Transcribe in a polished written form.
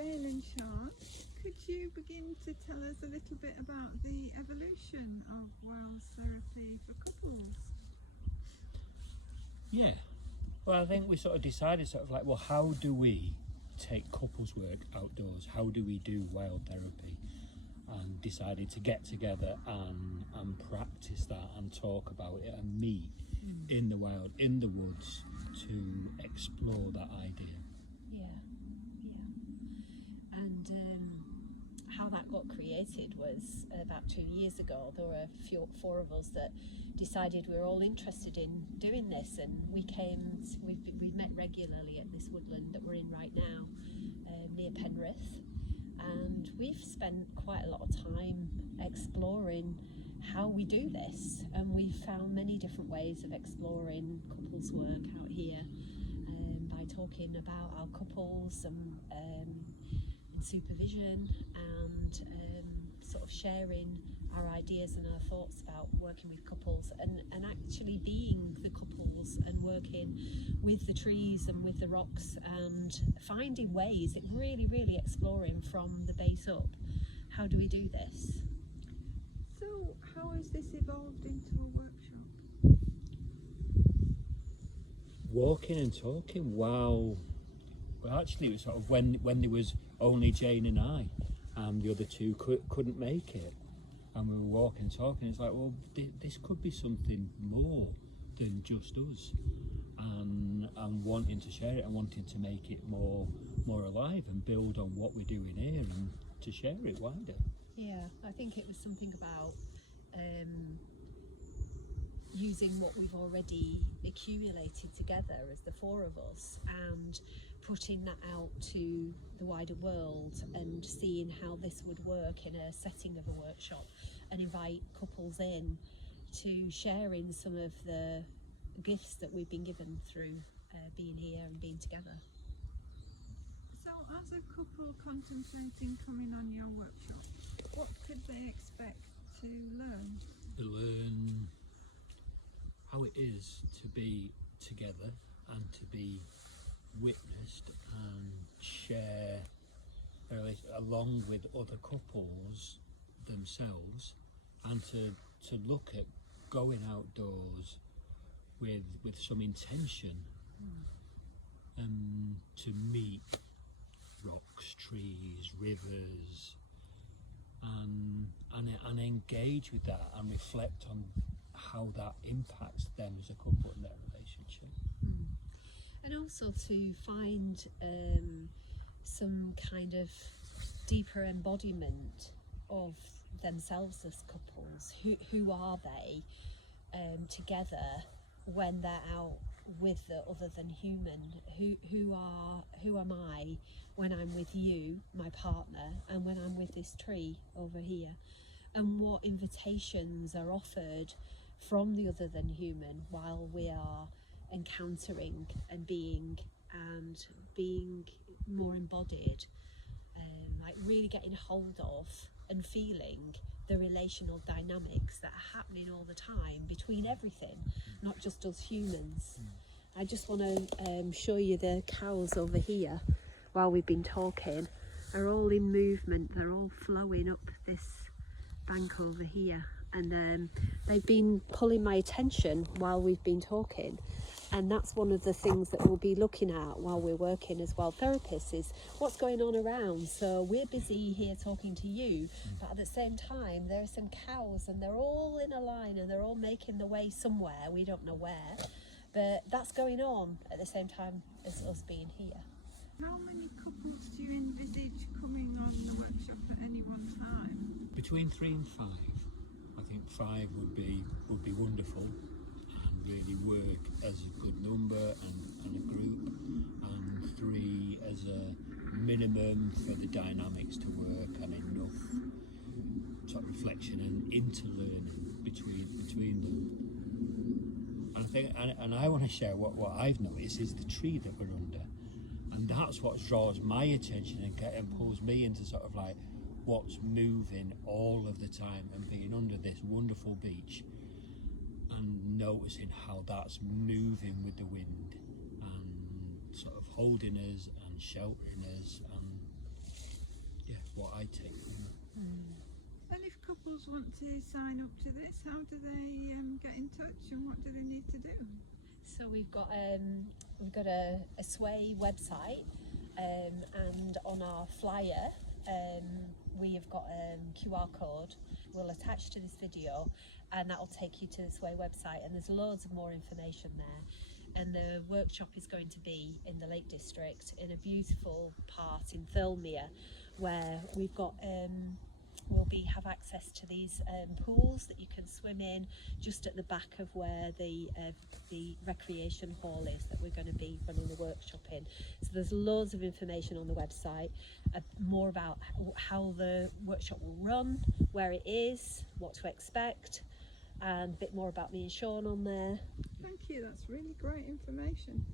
Jane and Sean, could you begin to tell us a little bit about the evolution of Wales therapy for couples? Yeah, well, I think we sort of decided well, how do we take couples work outdoors? How do we do wild therapy? And decided to get together and practice that and talk about it and meet in the wild, in the woods, to explore that idea. And how that got created was about 2 years ago. There were four of us that decided we were all interested in doing this, and we've met regularly at this woodland that we're in right now, near Penrith, and we've spent quite a lot of time exploring how we do this, and we've found many different ways of exploring couples work out here, by talking about our couples and supervision, and sort of sharing our ideas and our thoughts about working with couples, and actually being the couples and working with the trees and with the rocks and finding ways, really exploring from the base up. How do we do this? So how has this evolved into a workshop? Walking and talking. Wow. Well, actually, it was sort of when there was only Jane and I, and the other two couldn't make it, and we were walking and talking. It's like, well, this could be something more than just us, and wanting to share it and wanting to make it more alive and build on what we're doing here and to share it wider. Yeah, I think it was something about using what we've already accumulated together as the four of us, and putting that out to the wider world and seeing how this would work in a setting of a workshop, and invite couples in to share in some of the gifts that we've been given through being here and being together. So as a couple contemplating coming on your workshop, what could they expect to learn? To learn how it is to be together and to be witnessed and share along with other couples themselves, and to look at going outdoors with some intention, to meet rocks, trees, rivers, and engage with that and reflect on how that impacts them as a couple and their relationship. And also to find some kind of deeper embodiment of themselves as couples. Who are they together when they're out with the other than human? Who am I when I'm with you, my partner, and when I'm with this tree over here? And what invitations are offered from the other than human while we are encountering and being more embodied, like really getting hold of and feeling the relational dynamics that are happening all the time between everything, not just us humans. I just want to show you the cows over here while we've been talking. They're all in movement, they're all flowing up this bank over here, and they've been pulling my attention while we've been talking, and that's one of the things that we'll be looking at while we're working as wild therapists, is what's going on around. So we're busy here talking to you, but at the same time there are some cows and they're all in a line and they're all making the way somewhere, we don't know where, but that's going on at the same time as us being here. How many couples do you envisage coming on the workshop at any one time? Between 3 and 5. I think 5 would be wonderful, and really work as a good number and a group, and 3 as a minimum for the dynamics to work, and enough sort of reflection and interlearning between them. And I think, and I want to share what I've noticed is the tree that we're under, and that's what draws my attention and pulls me into sort of like what's moving all of the time, and being under this wonderful beach and noticing how that's moving with the wind and sort of holding us and sheltering us, I take from it. And if couples want to sign up to this, how do they get in touch, and what do they need to do? So we've got a Sway website, and on our flyer we have got a QR code we'll attach to this video, and that will take you to the Sway website, and there's loads of more information there. And the workshop is going to be in the Lake District in a beautiful part in Thirlmere, where we've got have access to these pools that you can swim in just at the back of where the recreation hall is that we're going to be running the workshop in. So there's loads of information on the website, more about how the workshop will run, where it is, what to expect, and a bit more about me and Sean on there. Thank you, that's really great information.